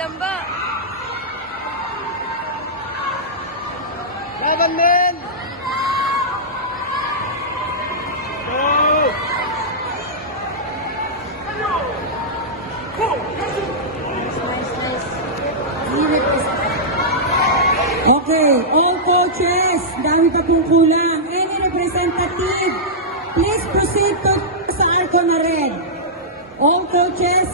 Kalamba. Laban men! Okay, all coaches, dami pa pong kulang. Any representative, please proceed to sa arco na red. All coaches,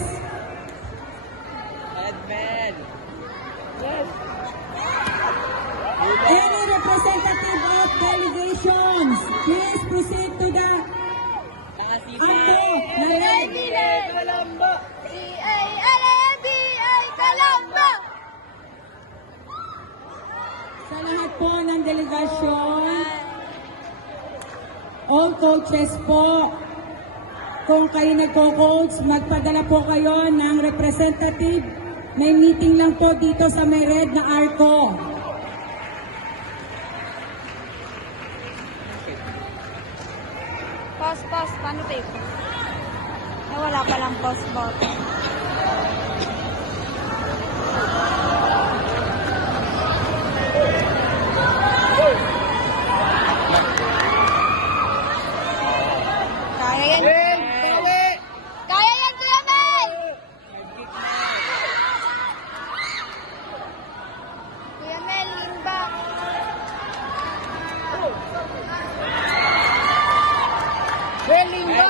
any representative of delegations, please proceed to the arco na red. Kalamba! C-A-L-A-B-A, Kalamba. Sa lahat po ng delegasyon, all coaches po, kung kayo nagko-coach, magpadala po kayo ng representative. May meeting lang po dito sa may red na arco. Pause. Paano tape? Wala palang pause button. Kaya yan. Men! Pawi! Kaya yan, Kuya Mel! Kuya Mel, lean back. Welling ba?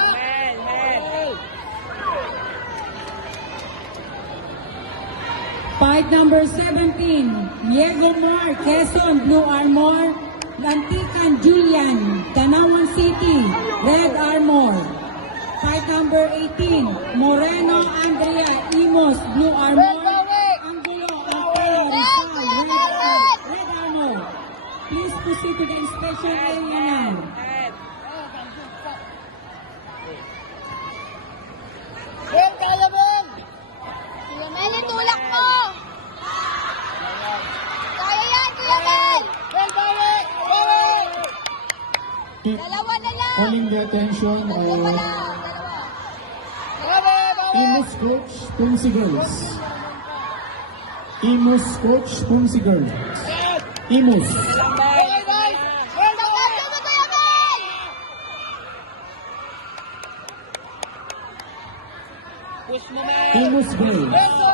Fight number 17, Diego Mar, Quezon, Blue Armor. Lantican Julian, Tanawan City, Red Armor. Fight number 18, Moreno Andrea, Imos, Blue Armor. Angulo, Antero, Rizal, Red Armor. Please proceed to the inspection area now. Men! Kaya men! Kuya Mel, itulak mo! Kaya yan, Kuya Mel! Men! Pawi! Pawi! Dalawa na lang! Calling the attention Dalawa of lang! Pawi! Pawi! Imus Coach Pumsi Girls. Imus Coach Pumsi Girls. Imus. Pawi! Guys! Men! Pawi! Tawagin mo, Kuya Mel! Push mo men! Imus Girls. Men!